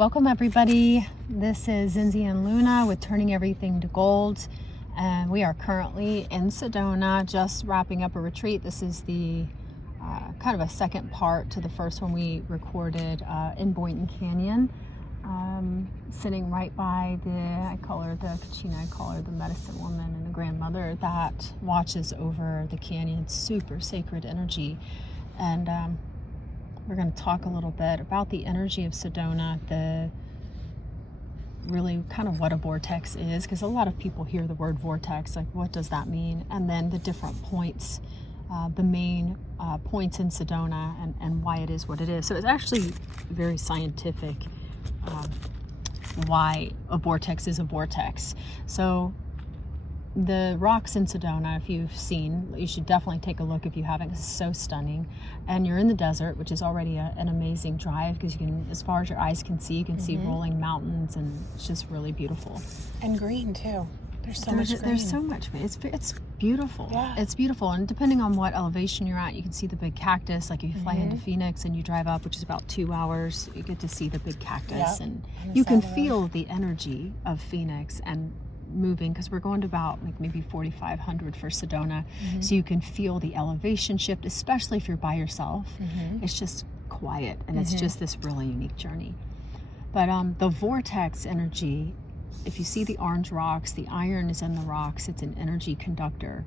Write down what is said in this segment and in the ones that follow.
Welcome everybody. This is Zenzi Luna with Turning Everything to Gold. And we are currently in Sedona, just wrapping up a retreat. This is the kind of a second part to the first one we recorded in Boynton Canyon. Sitting right by I call her the Kachina, I call her the medicine woman and the grandmother that watches over the canyon. Super sacred energy. And we're going to talk a little bit about the energy of Sedona, really kind of what a vortex is, because a lot of people hear the word vortex, like what does that mean? And then the different points, the main points in Sedona and why it is what it is. So it's actually very scientific why a vortex is a vortex. So the rocks in Sedona, if you've seen, you should definitely take a look if you haven't. It's so stunning. And you're in the desert, which is already an amazing drive, because you can, as far as your eyes can see, you can see rolling mountains, and it's just really beautiful. And green too. There's so much green. There's so much. It's beautiful. Yeah. It's beautiful. And depending on what elevation you're at, you can see the big cactus. Like if you fly into Phoenix and you drive up, which is about 2 hours, you get to see the big cactus, and you can feel the energy of Phoenix and moving, because we're going to about like maybe 4,500 for Sedona, so you can feel the elevation shift, especially if you're by yourself. It's just quiet, and it's just this really unique journey. But the vortex energy, if you see the orange rocks, the iron is in the rocks. It's an energy conductor.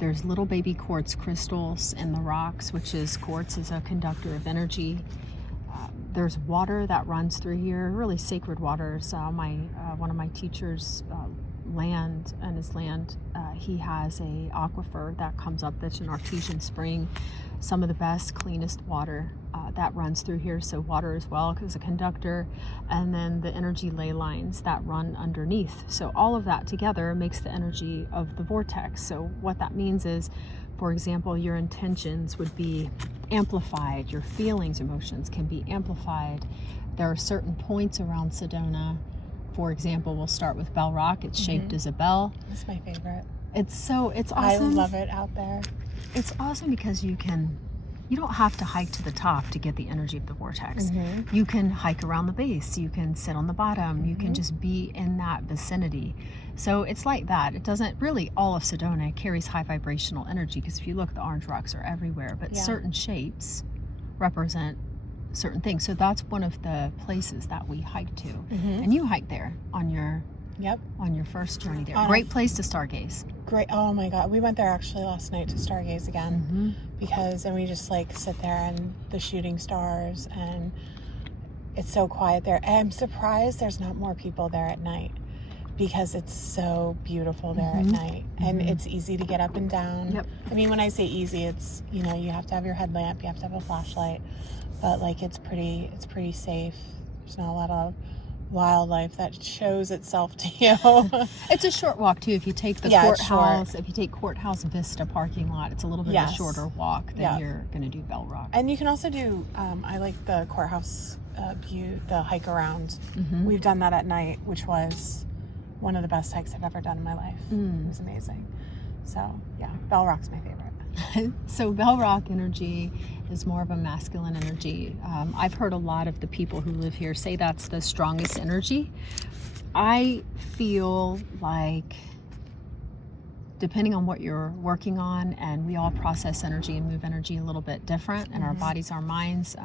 There's little baby quartz crystals in the rocks, which is quartz is a conductor of energy. There's water that runs through here, really sacred waters. One of my teachers' land, he has a aquifer that comes up, that's an artesian spring, some of the best, cleanest water that runs through here. So water as well as a conductor, and then the energy ley lines that run underneath. So all of that together makes the energy of the vortex. So what that means is, for example, your intentions would be amplified, your feelings, emotions can be amplified. There are certain points around Sedona. For example, we'll start with Bell Rock. It's shaped as a bell. That's my favorite. It's awesome. I love it out there. It's awesome because you don't have to hike to the top to get the energy of the vortex. You can hike around the base, you can sit on the bottom, you can just be in that vicinity. So it's like that. It doesn't really, all of Sedona carries high vibrational energy, because if you look, the orange rocks are everywhere, but certain shapes represent certain things. So that's one of the places that we hike to. And you hike there on your first journey there. Great place to stargaze. Great. Oh my God. We went there actually last night to stargaze again, and we just like sit there and the shooting stars, and it's so quiet there. And I'm surprised there's not more people there at night, because it's so beautiful there at night, and it's easy to get up and down. I mean, when I say easy, it's, you have to have your headlamp, you have to have a flashlight, but like it's pretty safe. There's not a lot of wildlife that shows itself to you. It's a short walk too. If you take the courthouse, if you take Courthouse Vista parking lot, it's a little bit of a shorter walk than you're going to do Bell Rock. And you can also do, I like the courthouse view, the hike around. We've done that at night, which was one of the best hikes I've ever done in my life. It was amazing. So yeah, Bell Rock's my favorite. So Bell Rock energy is more of a masculine energy. I've heard a lot of the people who live here say that's the strongest energy. I feel like, depending on what you're working on, and we all process energy and move energy a little bit different, and our bodies, our minds,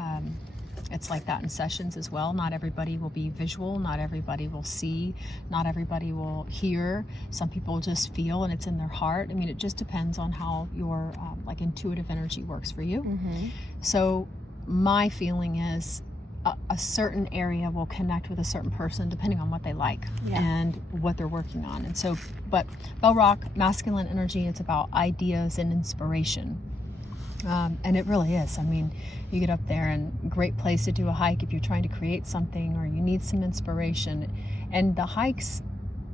it's like that in sessions as well. Not everybody will be visual, not everybody will see, not everybody will hear. Some people just feel, and it's in their heart. I mean, it just depends on how your like intuitive energy works for you. So my feeling is a certain area will connect with a certain person depending on what they like and what they're working on. And so, but Bell Rock, masculine energy, it's about ideas and inspiration. And it really is. I mean, you get up there, and great place to do a hike if you're trying to create something or you need some inspiration. And the hikes,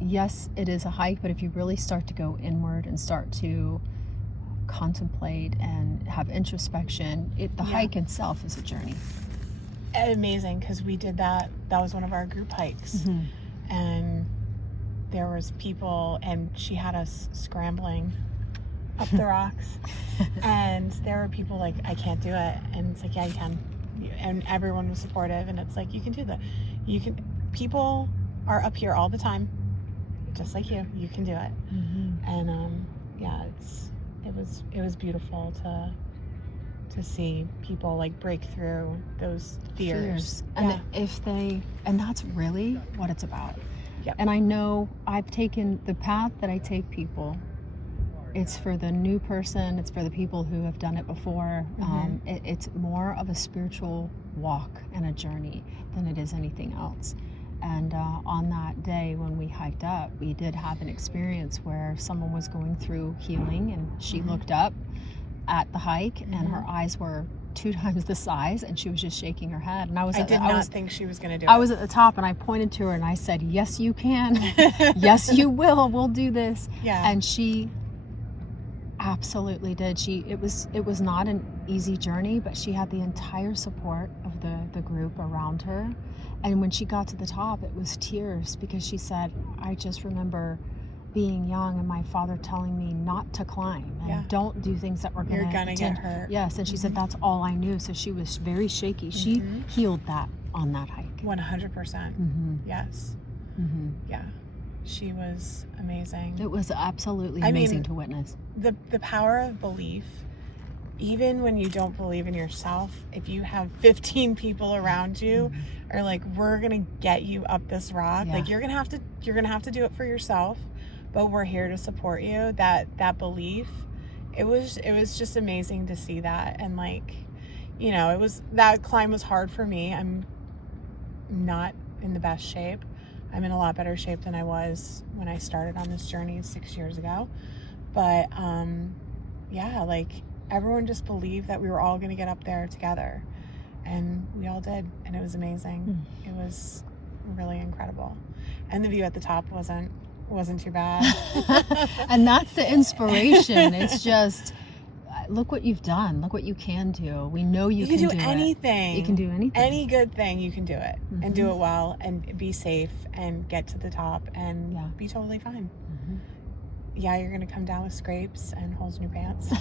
yes, it is a hike, but if you really start to go inward and start to contemplate and have introspection, the hike itself is a journey. Amazing, because we did that. That was one of our group hikes, and there was people, and she had us scrambling up the rocks, and there were people like, I can't do it, and it's like, yeah, you can. and everyone was supportive, and it's like, you can do that. People are up here all the time, just like you can do it. And yeah, it was beautiful to see people like break through those fears. And and that's really what it's about. Yep. And I know I've taken the path that I take people. It's for the new person. It's for the people who have done it before. It's more of a spiritual walk and a journey than it is anything else. And on that day when we hiked up, we did have an experience where someone was going through healing, and she looked up at the hike, and her eyes were 2 times the size, and she was just shaking her head. And I did not think she was going to do it. I was at the top, and I pointed to her, and I said, "Yes, you can. Yes, you will. We'll do this." Yeah. And she absolutely did. It was not an easy journey, but she had the entire support of the group around her. And when she got to the top, it was tears, because she said, "I just remember being young and my father telling me not to climb and don't do things that were You're gonna get hurt." Yes, and she said that's all I knew. So she was very shaky. She healed that on that hike. 100%. Yes. Yeah. She was amazing. It was absolutely amazing to witness. The power of belief, even when you don't believe in yourself, if you have 15 people around you are like, "We're gonna get you up this rock," like you're gonna have to do it for yourself, but we're here to support you. That belief, it was just amazing to see that. And like, that climb was hard for me. I'm not in the best shape. I'm in a lot better shape than I was when I started on this journey 6 years ago. But yeah, like everyone just believed that we were all going to get up there together, and we all did, and it was amazing. It was really incredible, and the view at the top wasn't too bad. And that's the inspiration. It's just, look what you've done. Look what you can do. We know you can do anything. You can do anything. Any good thing, you can do it, and do it well, and be safe, and get to the top, and be totally fine. Yeah, you're gonna come down with scrapes and holes in your pants.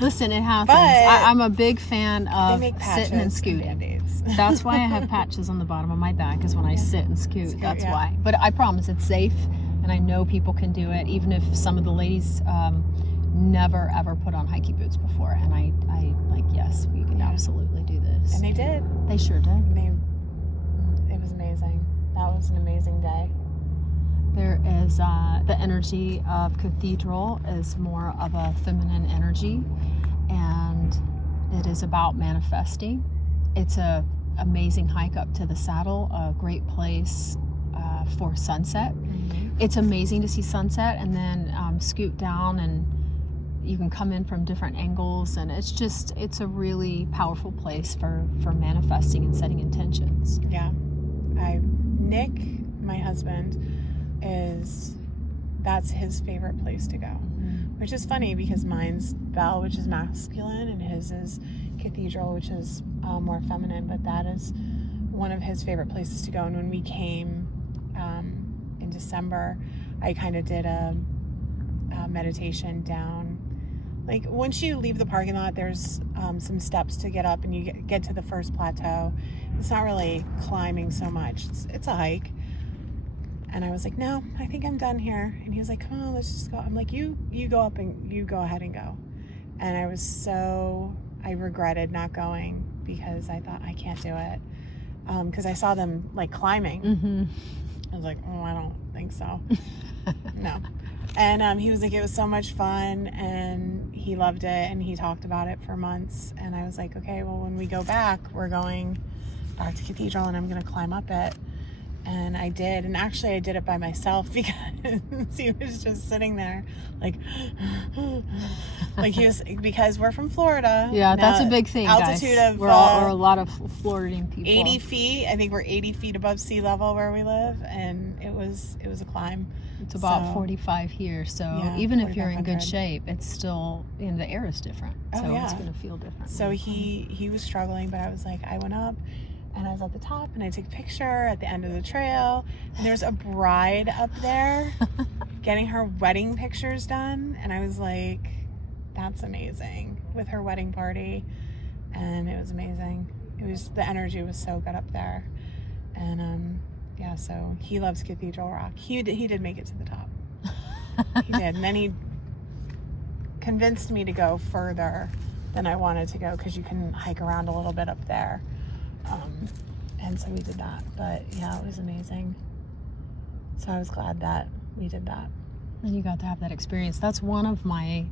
Listen, it happens. But I'm a big fan of sitting and scooting. Band-Aids. That's why I have patches on the bottom of my back, is when I sit and scoot. That's why. But I promise it's safe, and I know people can do it, even if some of the ladies never ever put on hikey boots before. And I like, yes, we can absolutely do this. And they did. They sure did. It was amazing. That was an amazing day. There is the energy of Cathedral is more of a feminine energy, and it is about manifesting. It's a amazing hike up to the saddle, a great place for sunset. It's amazing to see sunset, and then scoot down, and you can come in from different angles, and it's a really powerful place for manifesting and setting intentions. Yeah. Nick, my husband, that's his favorite place to go, which is funny because mine's Bell, which is masculine, and his is Cathedral, which is more feminine, but that is one of his favorite places to go. And when we came in December, I kind of did a meditation down, like once you leave the parking lot, there's some steps to get up, and you get to the first plateau. It's not really climbing so much, it's a hike. And I was like, "No, I think I'm done here." And he was like, "Come on, let's just go." I'm like, you go up, and you go ahead and go. And I regretted not going, because I thought, I can't do it. Because I saw them like climbing. I was like, "Oh, I don't think so." No. And he was like, it was so much fun, and he loved it, and he talked about it for months. And I was like, okay, well, when we go back, we're going back to Cathedral, and I'm going to climb up it. And I did, and actually I did it by myself, because he was just sitting there like he was, because we're from Florida. Yeah, that's a big thing, altitude guys. of we're a lot of Floridian people. 80 feet. I think we're 80 feet above sea level where we live, and it was a climb. It's about 45 here, so even if you're in good shape, it's still, the air is different, so it's going to feel different. So he was struggling, but I was like, I went up, and I was at the top, and I took a picture at the end of the trail, and there's a bride up there getting her wedding pictures done, and I was like, that's amazing, with her wedding party. And it was amazing. The energy was so good up there. And yeah, so he loves Cathedral Rock. He did make it to the top. He did. And then he convinced me to go further than I wanted to go, because you can hike around a little bit up there. And so we did that. But yeah, it was amazing. So I was glad that we did that. And you got to have that experience. That's one of my,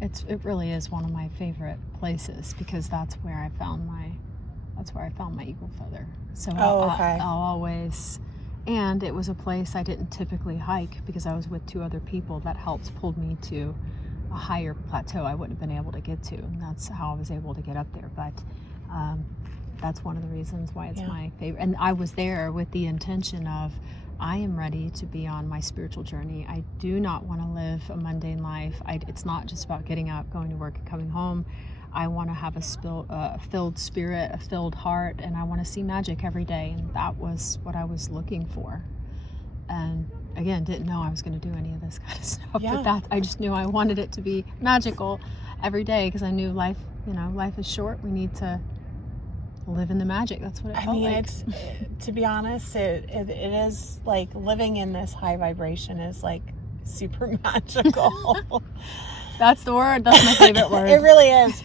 it really is one of my favorite places, because that's where I found my eagle feather. So okay. I'll always, and it was a place I didn't typically hike, because I was with 2 other people that helped pulled me to a higher plateau I wouldn't have been able to get to, and that's how I was able to get up there. But that's one of the reasons why it's my favorite. And I was there with the intention of, I am ready to be on my spiritual journey. I do not want to live a mundane life. It's not just about getting up, going to work, and coming home. I want to have a filled spirit, a filled heart, and I want to see magic every day. And that was what I was looking for. And again, didn't know I was going to do any of this kind of stuff. Yeah. But I just knew I wanted it to be magical every day, because I knew life is short. We need to live in the magic. That's what it felt like. It's, to be honest, it is like living in this high vibration is like super magical. That's the word. That's my favorite word. It really is.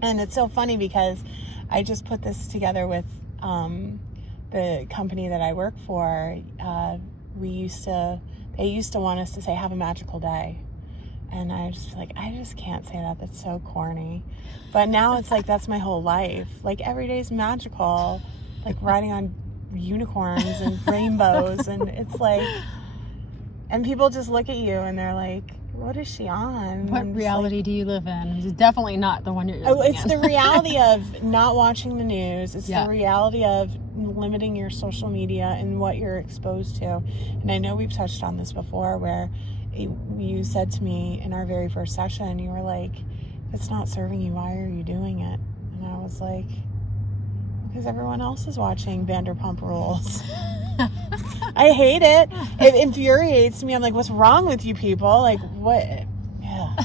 And it's so funny, because I just put this together with the company that I work for. They used to want us to say, have a magical day. And I just feel like, I just can't say that. That's so corny. But now it's like, that's my whole life. Like, every day's magical. Like riding on unicorns and rainbows. And it's like, and people just look at you and they're like, what is she on? What reality do you live in? It's definitely not the one you're living It's in. the reality of not watching the news. It's Yeah. the reality of limiting your social media and what you're exposed to. And I know we've touched on this before, where you said to me in our very first session, you were like, if it's not serving you, why are you doing it? And I was like, because everyone else is watching Vanderpump Rules. I hate it. It infuriates me. I'm like, what's wrong with you people? Like, what? Yeah.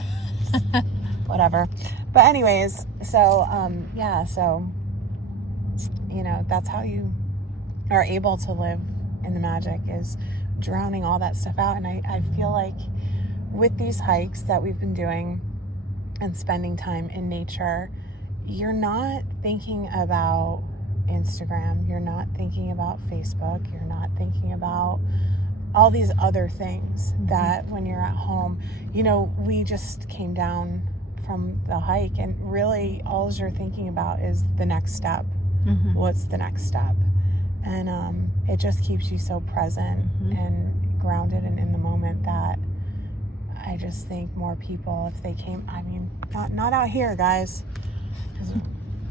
Whatever. But anyways, so, that's how you are able to live in the magic, is drowning all that stuff out. And I feel like with these hikes that we've been doing and spending time in nature, you're not thinking about Instagram, you're not thinking about Facebook, you're not thinking about all these other things that when you're at home, we just came down from the hike, and really all you're thinking about is the next step. What's the next step? And it just keeps you so present and grounded and in the moment, that I just think more people, if they came, not out here, guys, because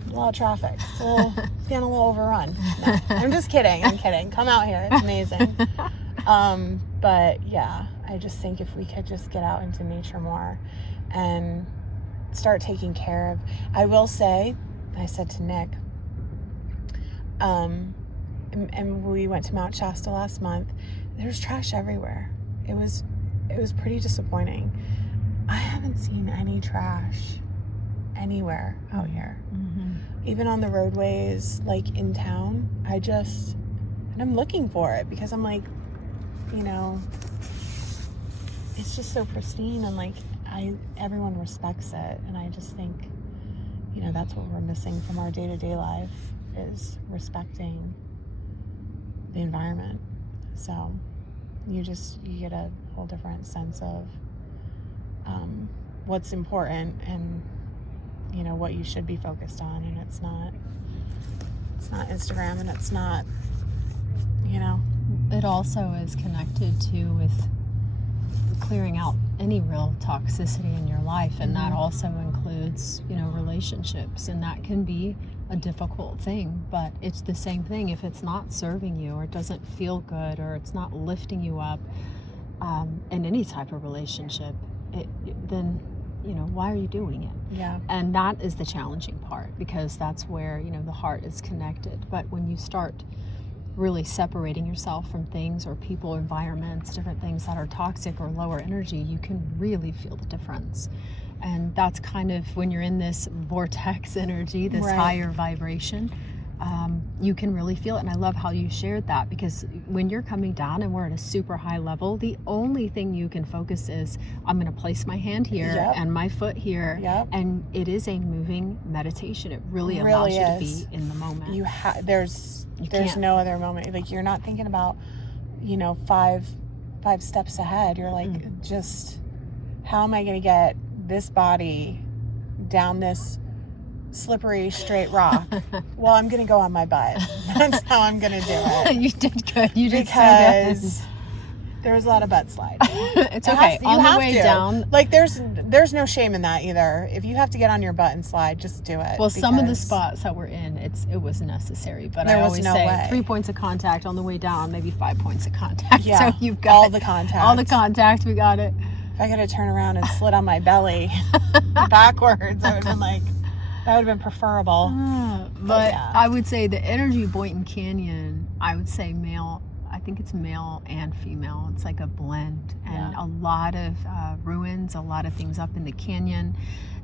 a lot of traffic. So it's getting a little overrun. No, I'm just kidding. Come out here. It's amazing. But yeah, I just think if we could just get out into nature more and start taking care of, I will say, I said to Nick, and we went to Mount Shasta last month, there's trash everywhere. It was pretty disappointing. I haven't seen any trash anywhere out here. Even on the roadways, like in town, and I'm looking for it, because I'm like, it's just so pristine, and like everyone respects it. And I just think, that's what we're missing from our day-to-day life, is respecting the environment. So you get a whole different sense of what's important, and what you should be focused on. And it's not Instagram, and it's not, It also is connected to with clearing out any real toxicity in your life, and that also includes relationships, and that can be a difficult thing. But it's the same thing. If it's not serving you, or it doesn't feel good, or it's not lifting you up in any type of relationship, then why are you doing it? Yeah. And that is the challenging part, because that's where the heart is connected. But when you start really separating yourself from things or people, environments, different things that are toxic or lower energy, you can really feel the difference. And that's kind of when you're in this vortex energy, this higher vibration, you can really feel it. And I love how you shared that, because when you're coming down and we're at a super high level, the only thing you can focus is, I'm going to place my hand here and my foot here. And it is a moving meditation. It really allows you to be in the moment. There's no other moment. Like, you're not thinking about, you know, five steps ahead. You're like, just, how am I going to get this body down this slippery straight rock? Well, I'm gonna go on my butt. That's how I'm gonna do it. You did good. You did because there was a lot of butt slide. It's okay. On the way down, like, there's no shame in that either. If you have to get on your butt and slide, just do it. Well, some of the spots that we're in, it was necessary. But I always say 3 points of contact on the way down, maybe 5 points of contact. Yeah, so you've got all the contact. All the contact. We got it. If I could have turned around and slid on my belly backwards, I would have been like, that would have been preferable. But I would say the energy of Boynton Canyon, I would say male. I think it's male and female. It's like a blend. And a lot of ruins, a lot of things up in the canyon.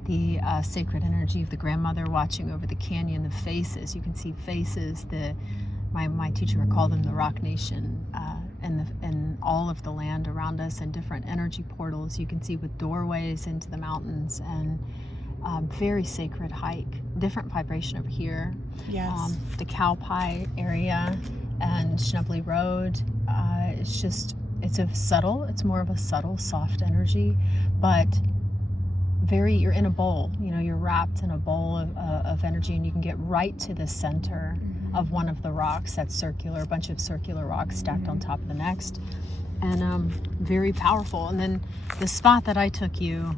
The sacred energy of the grandmother watching over the canyon, the faces. You can see faces. My teacher would call them the Rock Nation. And all of the land around us, and different energy portals you can see with doorways into the mountains, and very sacred hike. Different vibration over here. Yes. The Cow Pie area and Schnubley Road. It's more of a subtle, soft energy, but you're in a bowl. You know, you're wrapped in a bowl of energy, and you can get right to the center of one of the rocks that's circular, a bunch of circular rocks stacked on top of the next, and very powerful. And then the spot that I took you,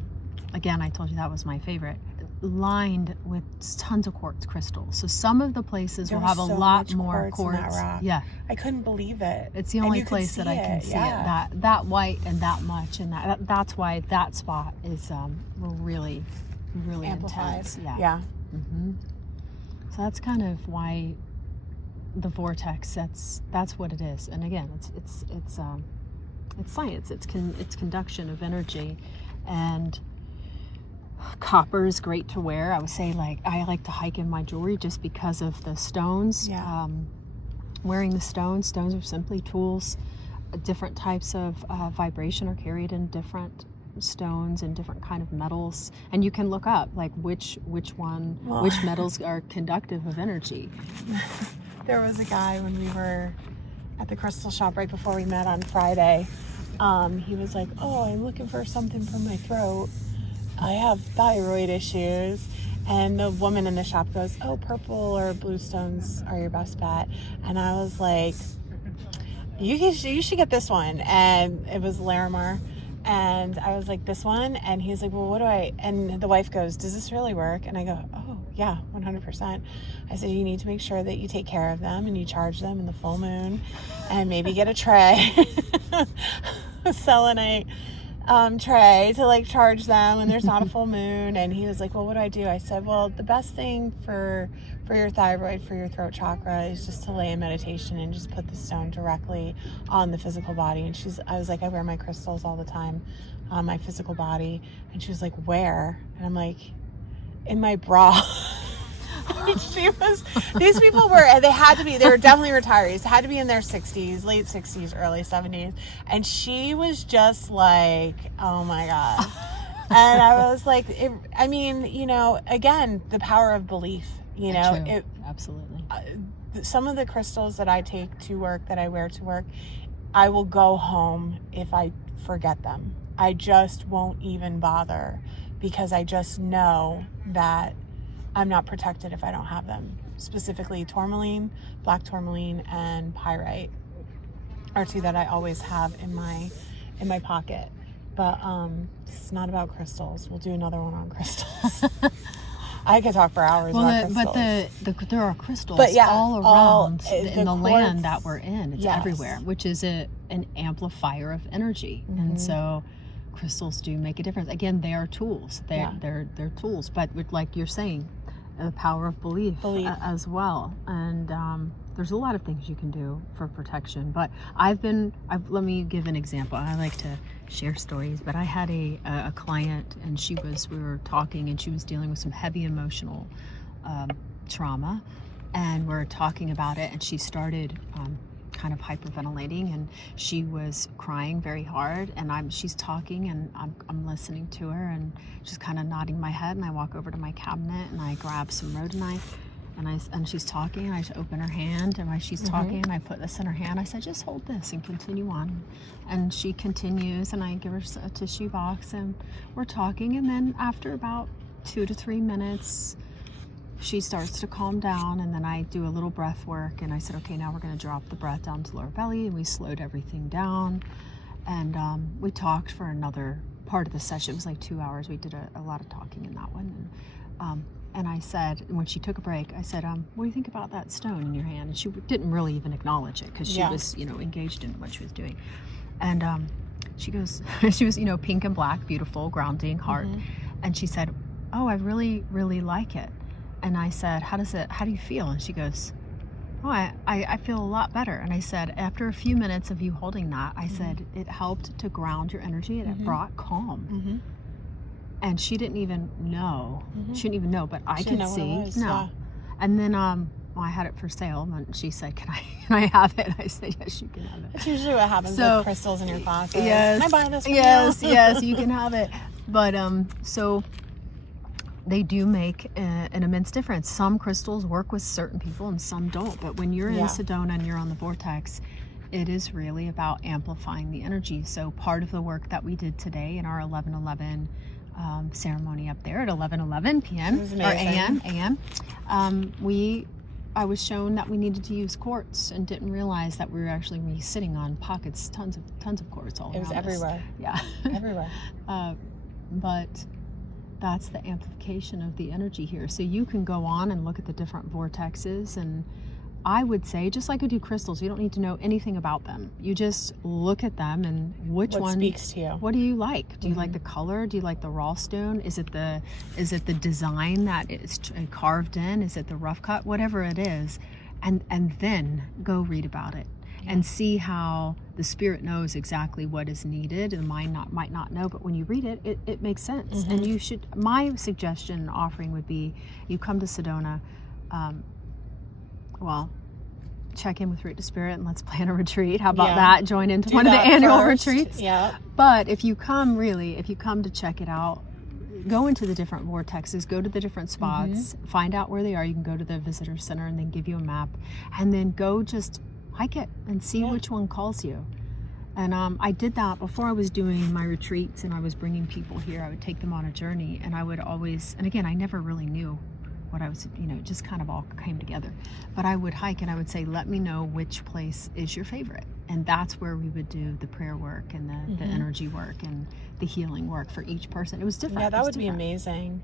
again, I told you that was my favorite, lined with tons of quartz crystals. So some of the places will have a lot more quartz. In that rock. Yeah, I couldn't believe it. it's the only place that I can see it that white and that much, and that's why that spot is really amplifies. intense. Yeah. So that's kind of why the vortex. That's what it is. And again, it's science. It's conduction of energy. And copper is great to wear. I would say, like, I like to hike in my jewelry just because of the stones. Wearing the stones are simply tools. Different types of vibration are carried in different stones and different kind of metals, and you can look up like which metals are conductive of energy. There was a guy when we were at the crystal shop right before we met on Friday. He was like, "Oh, I'm looking for something for my throat. I have thyroid issues." And the woman in the shop goes, "Oh, purple or blue stones are your best bet." And I was like, you should get this one. And it was Larimar. And I was like, "This one?" And he's like, "Well, what do I..." And the wife goes, "Does this really work?" And I go, "Oh, yeah, 100%. I said, "You need to make sure that you take care of them and you charge them in the full moon, and maybe get a tray, selenite tray to like charge them when there's not a full moon." And he was like, "Well, what do I do?" I said, "Well, the best thing for your thyroid, for your throat chakra, is just to lay in meditation and just put the stone directly on the physical body." And I was like, "I wear my crystals all the time on my physical body." And she was like, "Where?" And I'm like, "In my bra." These people were definitely retirees, had to be in their 60s, late 60s, early 70s. And she was just like, "Oh my God." And I was like, again, the power of belief, absolutely. Some of the crystals that I take to work, that I wear to work, I will go home if I forget them. I just won't even bother, because I just know that I'm not protected if I don't have them. Specifically tourmaline, black tourmaline, and pyrite are two that I always have in my pocket. But it's not about crystals. We'll do another one on crystals. I could talk for hours about crystals. But there are crystals all around in the land that we're in. It's everywhere, which is an amplifier of energy. And so crystals do make a difference. Again, they are tools. They're tools. But like you're saying, the power of belief. As well. And there's a lot of things you can do for protection. But let me give an example. I like to share stories, but I had a client, and we were talking, and she was dealing with some heavy emotional trauma, and we're talking about it, and she started kind of hyperventilating, and she was crying very hard, and she's talking, and I'm listening to her, and just kind of nodding my head, and I walk over to my cabinet, and I grab some rhodonite, and she's talking, and I just open her hand, and while she's talking, and I put this in her hand, I said, just hold this and continue on. And she continues, and I give her a tissue box, and we're talking, and then after about 2 to 3 minutes, she starts to calm down, and then I do a little breath work, and I said, okay, now we're going to drop the breath down to lower belly, and we slowed everything down, and we talked for another part of the session. It was like 2 hours. We did a lot of talking in that one, and I said, when she took a break, I said, what do you think about that stone in your hand? And she didn't really even acknowledge it, because she was, engaged in what she was doing. And she goes, she was, pink and black, beautiful, grounding, heart. And she said, oh, I really, really like it. And I said, how do you feel? And she goes, oh, I feel a lot better. And I said, after a few minutes of you holding that, I said, it helped to ground your energy, and it brought calm. And she didn't even know. She didn't even know, but I could see. And then I had it for sale, and she said, can I have it? I said, yes, you can have it. That's usually what happens with crystals in your closet. Yes. Can I buy this from you? Yes, you can have it. But so they do make an immense difference. Some crystals work with certain people and some don't. But when you're in Sedona and you're on the Vortex, it is really about amplifying the energy. So part of the work that we did today in our 11:11 ceremony up there at 11:11 p.m. or a.m. I was shown that we needed to use quartz, and didn't realize that we were actually sitting on pockets, tons of quartz all around us. It was everywhere. Yeah, everywhere. But that's the amplification of the energy here. So you can go on and look at the different vortexes, and I would say, just like we do crystals, you don't need to know anything about them. You just look at them, and what one speaks to you. What do you like? Do you like the color? Do you like the raw stone? Is it the design that is carved in? Is it the rough cut? Whatever it is, and then go read about it and see how the spirit knows exactly what is needed. The mind might not know, but when you read it, it makes sense. And you should. My suggestion and offering would be, you come to Sedona. Well, check in with Root to Spirit, and let's plan a retreat. How about that? Join into one of the annual retreats. Yeah. But if you come to check it out, go into the different vortexes, go to the different spots, find out where they are. You can go to the visitor center, and then give you a map, and then go just hike it and see which one calls you. And I did that before I was doing my retreats, and I was bringing people here. I would take them on a journey, and I would always, and again, I never really knew what I was, it just kind of all came together. But I would hike, and I would say, let me know which place is your favorite. And that's where we would do the prayer work, and the energy work, and the healing work for each person. It was different. Yeah, that would be amazing.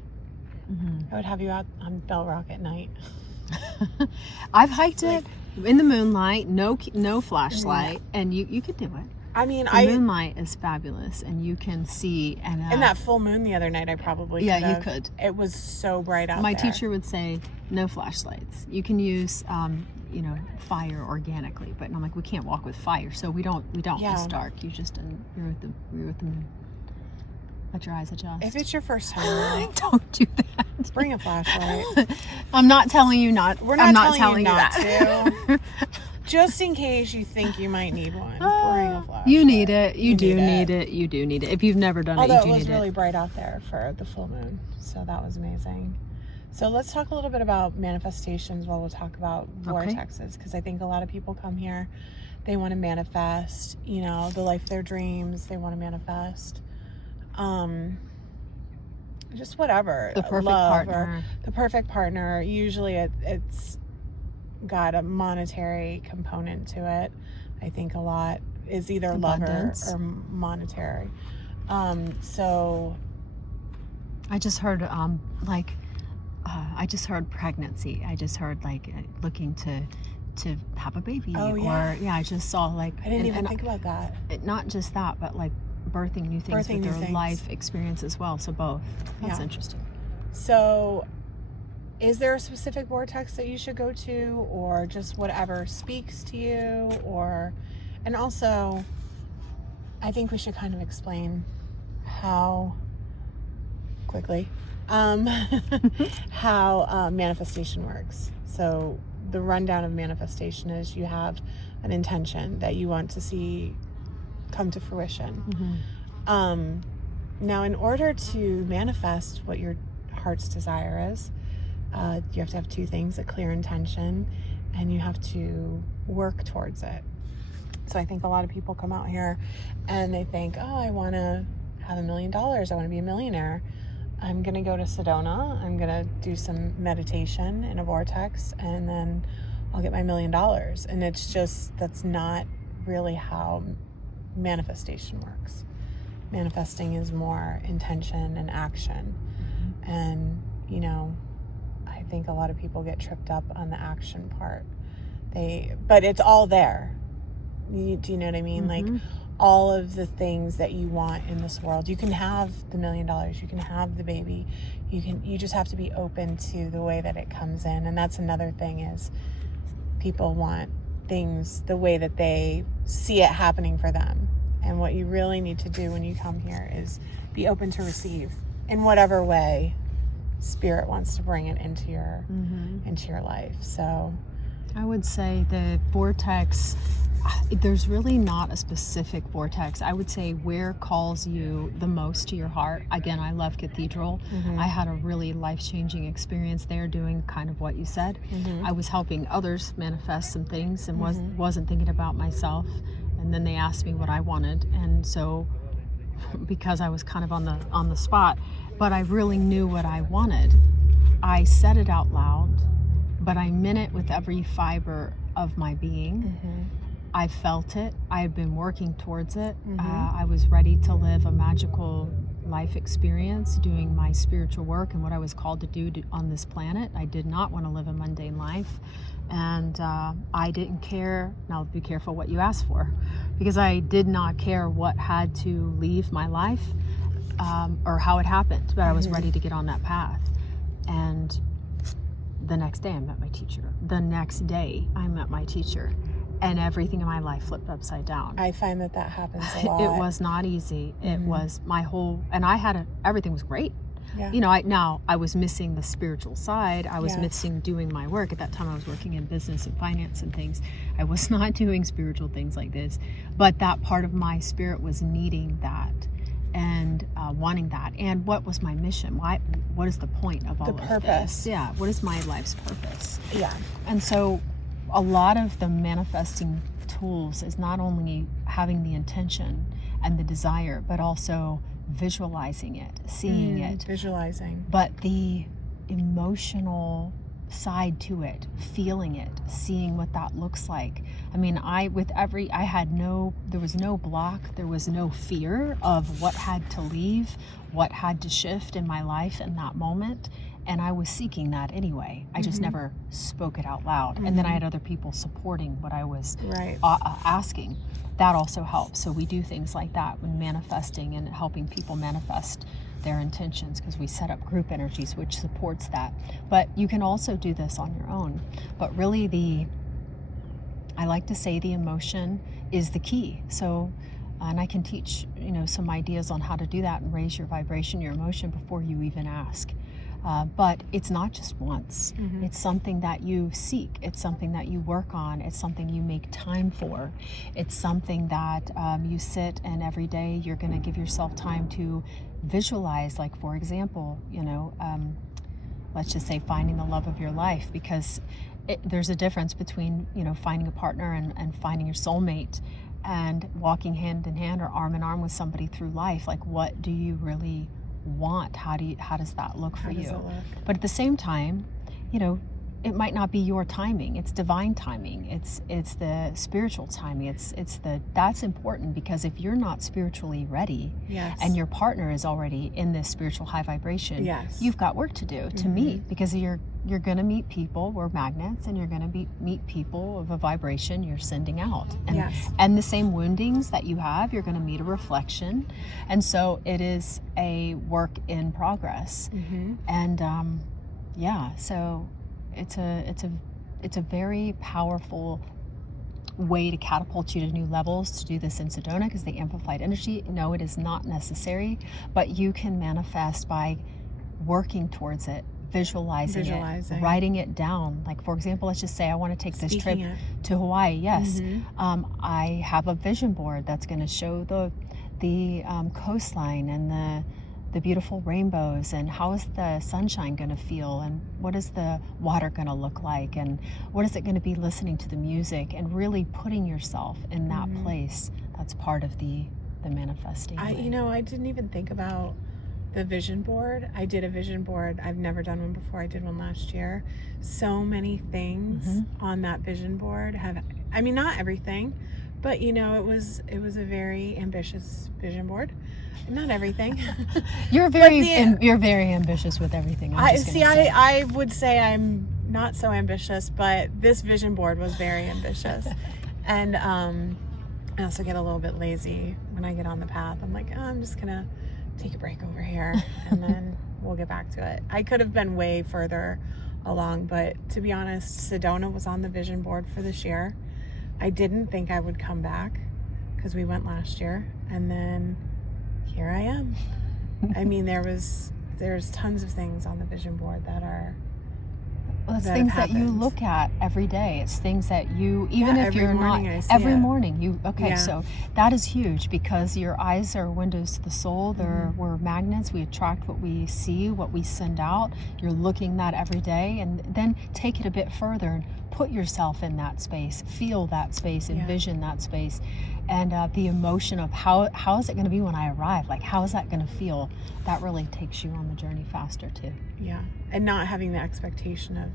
I would have you out on Bell Rock at night. I've hiked it in the moonlight, no flashlight, and you could do it. I mean, the moonlight is fabulous, and you can see. And in that full moon the other night, I probably could have. You could. It was so bright out My there. teacher would say no flashlights. You can use, fire organically, but I'm like, we can't walk with fire, so we don't. It's dark. You're with the moon. Let your eyes adjust. If it's your first time, don't do that. Bring a flashlight. I'm not telling you not. We're not I'm not telling you not that. to. Just in case you think you might need one, bring a flashlight. You need it. You do need it. You do need it. If you've never done it, you do need it. Although it was really bright out there for the full moon, so that was amazing. So let's talk a little bit about manifestations while we'll talk about vortexes, because I think a lot of people come here, they want to manifest, the life of their dreams. They want to manifest, just whatever. The perfect love partner. Or the perfect partner. Usually it's got a monetary component to it. I think a lot is either abundance. Love or monetary. So I just heard I just heard pregnancy. I just heard looking to have a baby. Oh, yeah. Or I just saw I didn't even think about that. Not just that, but birthing new things with their life experience as well. So both. That's interesting. So is there a specific vortex that you should go to, or just whatever speaks to you? And also, I think we should kind of explain how manifestation works. So the rundown of manifestation is you have an intention that you want to see come to fruition. Now, in order to manifest what your heart's desire is, you have to have two things: a clear intention, and you have to work towards it. So I think a lot of people come out here and they think, oh, I want to have $1 million. I want to be a millionaire. I'm going to go to Sedona. I'm going to do some meditation in a vortex, and then I'll get my $1 million. And it's just, that's not really how manifestation works. Manifesting is more intention and action. And, you know, I think a lot of people get tripped up on the action part. But it's all there. Do you know what I mean? Like, all of the things that you want in this world. You can have the $1 million, you can have the baby, you just have to be open to the way that it comes in. And that's another thing, is people want things the way that they see it happening for them. And what you really need to do when you come here is be open to receive in whatever way Spirit wants to bring it into your life. So I would say the vortex, there's really not a specific vortex. I would say where calls you the most to your heart. Again, I love Cathedral. I had a really life-changing experience there doing kind of what you said. I was helping others manifest some things and wasn't thinking about myself. And then they asked me what I wanted. And so, because I was kind of on the spot, but I really knew what I wanted, I said it out loud, but I meant it with every fiber of my being. I felt it. I had been working towards it. I was ready to live a magical life experience, doing my spiritual work and what I was called to do on this planet. I did not want to live a mundane life. And I didn't care. Now, be careful what you ask for, because I did not care what had to leave my life or how it happened, but I was ready to get on that path. And the next day I met my teacher. The next day I met my teacher. And everything in my life flipped upside down. I find that happens a lot. It was not easy. It was my whole, and I had everything was great. Yeah. You know, I was missing the spiritual side. I was missing doing my work. At that time I was working in business and finance and things. I was not doing spiritual things like this. But that part of my spirit was needing that and wanting that. And what was my mission? What is the point of all of this? Yeah. What is my life's purpose? Yeah. And so a lot of the manifesting tools is not only having the intention and the desire, but also visualizing it, seeing it, visualizing, but the emotional side to it, feeling it, seeing what that looks like. I mean, there was no block, there was no fear of what had to leave, what had to shift in my life in that moment. And I was seeking that anyway. I just never spoke it out loud. And then I had other people supporting what I was asking. That also helps. So we do things like that when manifesting and helping people manifest their intentions, because we set up group energies, which supports that. But you can also do this on your own. But really I like to say the emotion is the key. So, and I can teach, some ideas on how to do that and raise your vibration, your emotion before you even ask. But it's not just once. It's something that you seek. It's something that you work on. It's something you make time for. It's something that you sit and every day you're going to give yourself time to visualize. Like, for example, let's just say finding the love of your life, because there's a difference between, finding a partner and finding your soulmate and walking hand in hand or arm in arm with somebody through life. Like, what do you really want? How does that look for you? But at the same time, it might not be your timing. It's divine timing. It's the spiritual timing. That's important, because if you're not spiritually ready, and your partner is already in this spiritual high vibration, you've got work to do to meet, because you're going to meet people. We're magnets, and you're going to meet people of a vibration you're sending out. And the same woundings that you have, you're going to meet a reflection. And so it is a work in progress. And Yeah, so it's a very powerful way to catapult you to new levels to do this in Sedona, because the amplified energy, no, it is not necessary, but you can manifest by working towards it, visualizing it, writing it down. Like, for example, let's just say I want to take this trip to Hawaii. Yes. I have a vision board that's going to show the coastline and the beautiful rainbows, and how is the sunshine going to feel, and what is the water going to look like, and what is it going to be listening to the music, and really putting yourself in that place. That's part of the manifesting. I didn't even think about the vision board. I did a vision board. I've never done one before. I did one last year. So many things on that vision board not everything, but it was a very ambitious vision board. Not everything. You're very ambitious with everything. I would say I'm not so ambitious, but this vision board was very ambitious. And I also get a little bit lazy when I get on the path. I'm like, oh, I'm just gonna take a break over here, and then we'll get back to it. I could have been way further along, but to be honest, Sedona was on the vision board for this year. I didn't think I would come back because we went last year, and then here I am. I mean, there's tons of things on the vision board that are it's things that you look at every day. It's things that you, even if you're not every morning, you so that is huge, because your eyes are windows to the soul. We're magnets. We attract what we see, what we send out. You're looking that every day, and then take it a bit further and put yourself in that space, feel that space, envision that space, and the emotion of how is it going to be when I arrive? Like, how is that going to feel? That really takes you on the journey faster too. Yeah, and not having the expectation of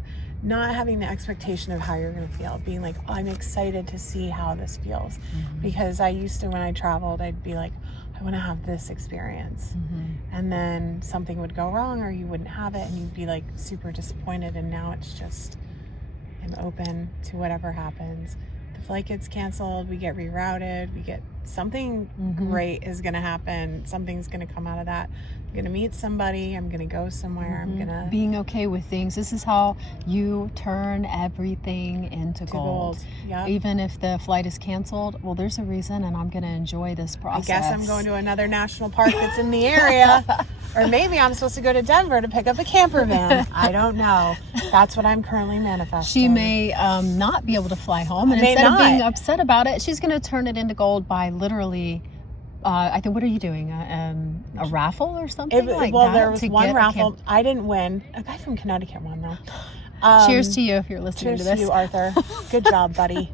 how you're going to feel. Being like, oh, I'm excited to see how this feels, because I used to, when I traveled, I'd be like, I want to have this experience, and then something would go wrong, or you wouldn't have it, and you'd be like super disappointed. And now it's just, I'm open to whatever happens. The flight gets canceled, we get rerouted, we get something great is going to happen. Something's going to come out of that. I'm going to meet somebody. I'm going to go somewhere. I'm going to... Being okay with things. This is how you turn everything into gold. Yep. Even if the flight is canceled, well, there's a reason, and I'm going to enjoy this process. I guess I'm going to another national park that's in the area. Or maybe I'm supposed to go to Denver to pick up a camper van. I don't know. That's what I'm currently manifesting. She may not be able to fly home, and instead of being upset about it, she's going to turn it into gold by literally... I think, what are you doing? A raffle or something like that? There was one raffle. I didn't win. A guy from Connecticut won, though. Cheers to you if you're listening to this. Cheers to you, Arthur. Good job, buddy.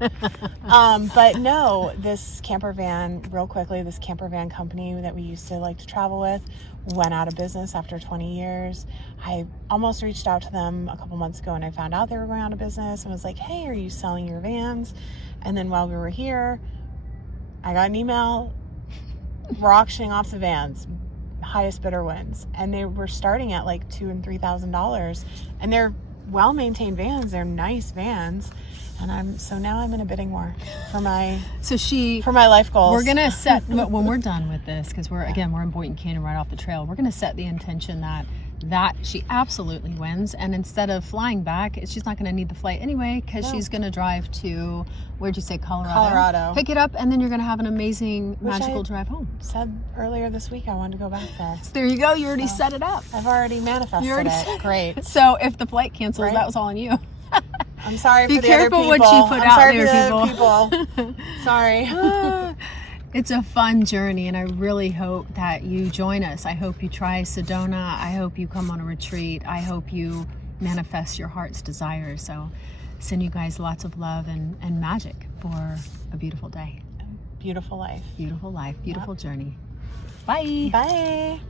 But no, this camper van company that we used to like to travel with went out of business after 20 years. I almost reached out to them a couple months ago, and I found out they were going out of business and was like, hey, are you selling your vans? And then while we were here, I got an email. We're auctioning off the vans, highest bidder wins, and they were starting at like $2,000 and $3,000, and they're well-maintained vans. They're nice vans, and so now I'm in a bidding war for my life goals. We're gonna set when we're done with this, because we're in Boynton Canyon, right off the trail. We're gonna set the intention that she absolutely wins, and instead of flying back, she's not going to need the flight anyway, because she's going to drive to, where'd you say, Colorado, pick it up, and then you're going to have an amazing magical drive home. Said earlier this week I wanted to go back there. So there you go. You already set it up. I've already manifested it. Great. So if the flight cancels, that was all on you. I'm sorry for the other people. Be careful what you put out there, people. Sorry. It's a fun journey, and I really hope that you join us. I hope you try Sedona. I hope you come on a retreat. I hope you manifest your heart's desire. So send you guys lots of love and magic for a beautiful day. Beautiful life. Beautiful life. Beautiful journey. Bye. Bye.